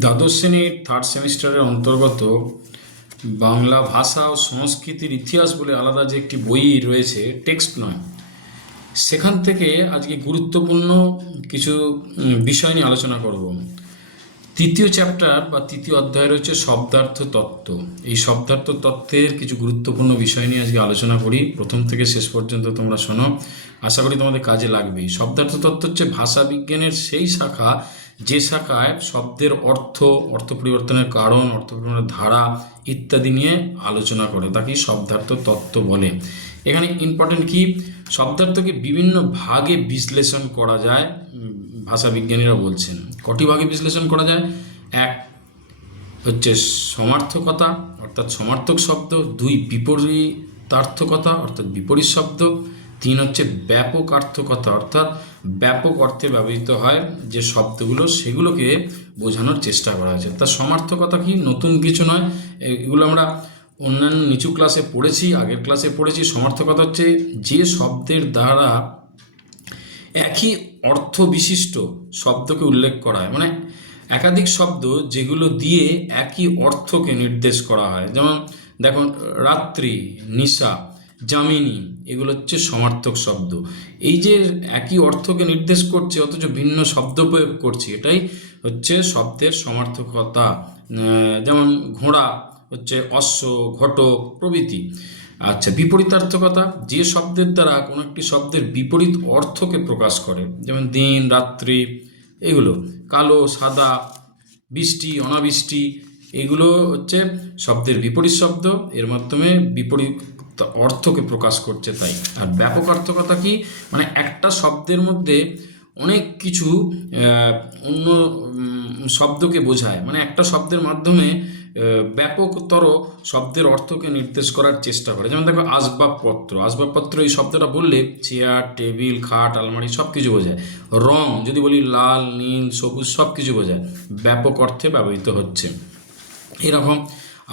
দ্বাদশ শ্রেণির থার্ড সেমিস্টারের অন্তর্গত বাংলা ভাষা ও সংস্কৃতির ইতিহাস বলে আলাদা যে একটি বই রয়েছে, টেক্সট নয়। সেখান থেকে আজকে গুরুত্বপূর্ণ কিছু বিষয় নিয়ে আলোচনা করব। তৃতীয় চ্যাপ্টার বা তৃতীয় অধ্যায় রয়েছে শব্দার্থ তত্ত্ব। এই শব্দার্থ তত্ত্বের কিছু গুরুত্বপূর্ণ বিষয় নিয়ে আজকে আলোচনা করি। প্রথম থেকে শেষ পর্যন্ত তোমরা শোনো। আশা করি তোমাদের কাজে লাগবে শব্দার্থ তত্ত্ব হচ্ছে ভাষা বিজ্ঞানের সেই শাখা যে শাখায় শব্দের অর্থ অর্থ পরিবর্তনের কারণ, অর্থ পরিবর্তনের ধারা ইত্যাদি নিয়ে আলোচনা করে তাকে শব্দার্থ তত্ত্ব বলে। এখানে ইম্পর্টেন্ট কি? শব্দার্থকে বিভিন্ন ভাগে বিশ্লেষণ করা যায় ভাষা বিজ্ঞানীরা বলছেন। কটি ভাগে বিশ্লেষণ করা যায়? এক হচ্ছে সমার্থকতা, অর্থাৎ সমার্থক শব্দ। দুই বিপরীতার্থকতা, অর্থাৎ বিপরীত শব্দ। তিন হচ্ছে ব্যাপক আর্থকতা, অর্থাৎ ব্যাপক অর্থে ব্যবহৃত হয় যে শব্দগুলো, সেগুলোকে বোঝানোর চেষ্টা করা হয়েছে। তার সমার্থকতা কি? নতুন কিছু নয়। এগুলো আমরা অন্যান্য নিচু ক্লাসে পড়েছি, আগের ক্লাসে পড়েছি। সমার্থকতা হচ্ছে যে শব্দের দ্বারা একই অর্থ বিশিষ্ট শব্দকে উল্লেখ করা হয়। মানে একাধিক শব্দ যেগুলো দিয়ে একই অর্থকে নির্দেশ করা হয়। যেমন দেখো রাত্রি, নিশা জামিনী এগুলো হচ্ছে সমার্থক শব্দ। এই যে একই অর্থকে নির্দেশ করছে, অথচ ভিন্ন শব্দ প্রয়োগ করছে, এটাই হচ্ছে শব্দের সমার্থকতা। যেমন ঘোড়া হচ্ছে অশ্ব, ঘটক, প্রভৃতি। আচ্ছা বিপরীতার্থকতা, যে শব্দের দ্বারা কোনো একটি শব্দের বিপরীত অর্থকে প্রকাশ করে, যেমন দিন, রাত্রি, এগুলো, কালো, সাদা, বৃষ্টি, অনাবৃষ্টি, এগুলো হচ্ছে শব্দের বিপরীত শব্দ, এর মাধ্যমে বিপরীত অর্থকে প্রকাশ করছে তাই। আর ব্যাপক অর্থকতা কি? মানে একটা শব্দের মধ্যে অনেক কিছু অন্য শব্দকে বোঝায়। মানে একটা শব্দের মাধ্যমে ব্যাপকতর শব্দের অর্থকে নির্দেশ করার চেষ্টা করে। যেমন দেখো, আসবাবপত্র। আসবাবপত্র এই শব্দটা বললে চেয়ার, টেবিল, খাট, আলমারি সব কিছু বোঝায়। রং, যদি বলি লাল, নীল, সবুজ সব কিছু বোঝায়। ব্যাপক অর্থে ব্যবহৃত হচ্ছে। এরকম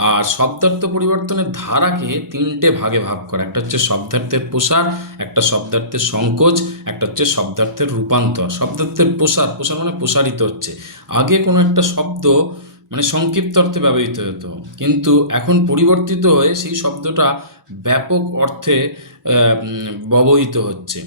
আর শব্দার্থ পরিবর্তনের ধারাকে তিনটে ভাগে ভাগ করে। একটা হচ্ছে শব্দার্থের প্রসার, একটা শব্দার্থের সংকোচ, একটা হচ্ছে শব্দার্থের রূপান্তর। শব্দার্থের প্রসার প্রসার মানে প্রসারিত হচ্ছে। আগে কোনো একটা শব্দ মানে সংক্ষিপ্ত অর্থে ব্যবহৃত হতো, কিন্তু এখন পরিবর্তিত হয়ে সেই শব্দটা ব্যাপক অর্থে ব্যবহৃত হচ্ছে।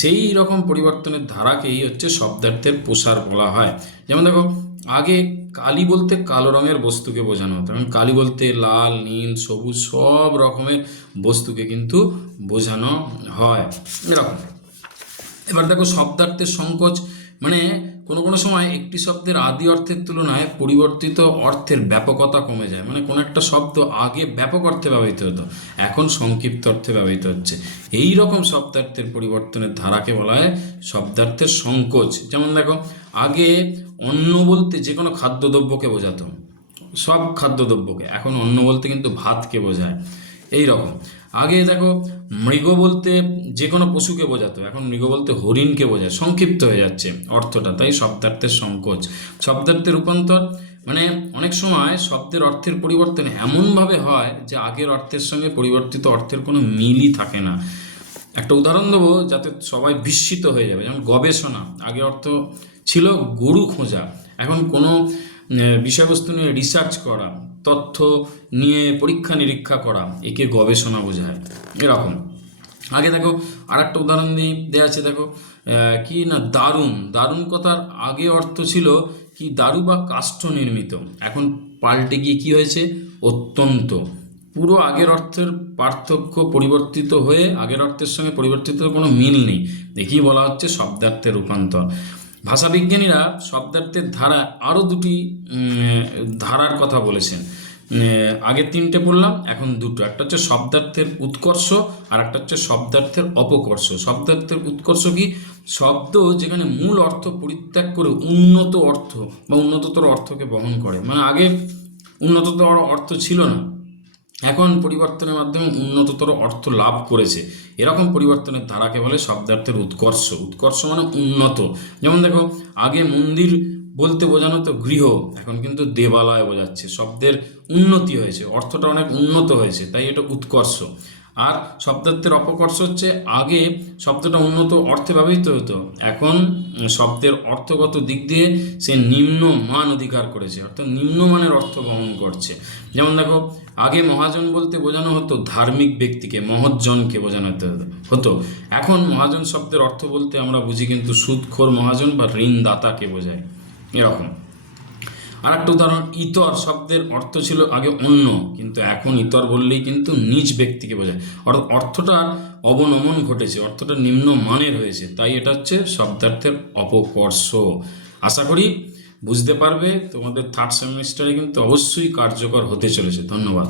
সেই রকম পরিবর্তনের ধারাকেই হচ্ছে শব্দার্থের প্রসার বলা হয়। যেমন দেখো আগে কালি বলতে কালো রঙের বস্তুকে বোঝানো হতো। এবং কালি বলতে লাল, নীল, সবুজ সব রকমের বস্তুকে কিন্তু বোঝানো হয়। এরকম। এবার দেখো শব্দার্থের সংকোচ মানে কোনো কোনো সময় একটি শব্দের আদি অর্থের তুলনায় পরিবর্তিত অর্থের ব্যাপকতা কমে যায়। মানে কোনো একটা শব্দ আগে ব্যাপক অর্থে ব্যবহৃত হতো, এখন সংক্ষিপ্ত অর্থে ব্যবহৃত হচ্ছে। এই রকম শব্দার্থের পরিবর্তনের ধারাকে বলা হয় শব্দার্থের সংকোচ। যেমন দেখো, আগে অন্ন বলতে যে কোনো খাদ্যদ্রব্যকে বোঝাতো। সব খাদ্যদ্রব্যকে। এখন অন্ন বলতে কিন্তু ভাতকে বোঝায়। এই রকম আগে দেখো, মৃগ বলতে যে কোনো পশুকে বোঝাতো, এখন মৃগ বলতে হরিণকে বোঝায়, সংক্ষিপ্ত হয়ে যাচ্ছে অর্থটা, তাই শব্দার্থের সংকোচ। শব্দার্থের রূপান্তর মানে অনেক সময় শব্দের অর্থের পরিবর্তন এমনভাবে হয় যে আগের অর্থের সঙ্গে পরিবর্তিত অর্থের কোনো মিলই থাকে না। একটা উদাহরণ দেবো, যাতে সবাই বিস্মিত হয়ে যাবে। যেমন গবেষণা, আগে অর্থ ছিল গরু খোঁজা। এখন কোনো বিষয়বস্তু নিয়ে রিসার্চ করা তথ্য নিয়ে পরীক্ষা নিরীক্ষা করা, একে গবেষণা বোঝায়। এরকম। আগে দেখো আর একটা উদাহরণ দিয়ে দেওয়া আছে, দেখো কি না, দারুণ। দারুণ কথার আগে অর্থ ছিল কি, দারু বা কাষ্ঠ নির্মিত। এখন পাল্টে গিয়ে কি হয়েছে? অত্যন্ত। পুরো আগের অর্থের পার্থক্য পরিবর্তিত হয়ে আগের অর্থের সঙ্গে পরিবর্তিত কোনো মিল নেই। দেখি বলা হচ্ছে শব্দার্থের রূপান্তর। ভাষাবিজ্ঞানীরা শব্দার্থের ধারা আরও দুটি ধারার কথা বলেছেন। আগে তিনটে বললাম, এখন দুটো। একটা হচ্ছে শব্দার্থের উৎকর্ষ আর একটা হচ্ছে শব্দার্থের অপকর্ষ। শব্দার্থের উৎকর্ষ কি? শব্দ যেখানে মূল অর্থ পরিত্যাগ করে উন্নত অর্থ বা উন্নততর অর্থকে বহন করে। মানে আগে উন্নততর অর্থ ছিল না। এখন পরিবর্তনের মাধ্যমে উন্নততর অর্থ লাভ করেছে। এরকম পরিবর্তনের ধারাকে বলে শব্দার্থের উৎকর্ষ। উৎকর্ষ মানে উন্নত। যেমন দেখো, আগে মন্দির বলতে বোঝানো তো গৃহ, এখন কিন্তু দেবালয় বোঝাচ্ছে। শব্দের উন্নতি হয়েছে, অর্থটা অনেক উন্নত হয়েছে, তাই এটা উৎকর্ষ। আর শব্দার্থের অপকর্ষ হচ্ছে আগে শব্দটা উন্নত অর্থে ব্যবহৃত হতো। এখন শব্দের অর্থগত দিক দিয়ে সে নিম্ন মান অধিকার করেছে, অর্থাৎ নিম্নমানের অর্থ বহন করছে। যেমন দেখো, আগে মহাজন বলতে বোঝানো হতো ধার্মিক ব্যক্তিকে মহৎজনকে বোঝানো হতো। হতো। এখন মহাজন শব্দের অর্থ বলতে আমরা বুঝি কিন্তু সুদখোর মহাজন বা ঋণদাতাকে বোঝায়। এরকম। আর একটা উদাহরণ, ইতর শব্দের অর্থ ছিল আগে অন্য, কিন্তু এখন ইতর বললেই কিন্তু নিজ ব্যক্তিকে বোঝায়। অর্থাৎ অর্থটার অবনমন ঘটেছে, অর্থটা নিম্ন মানের হয়েছে, তাই এটা হচ্ছে শব্দার্থের অপকর্ষ। আশা করি বুঝতে পারবে, তোমাদের থার্ড সেমিস্টারে কিন্তু অবশ্যই কার্যকর হতে চলেছে। ধন্যবাদ।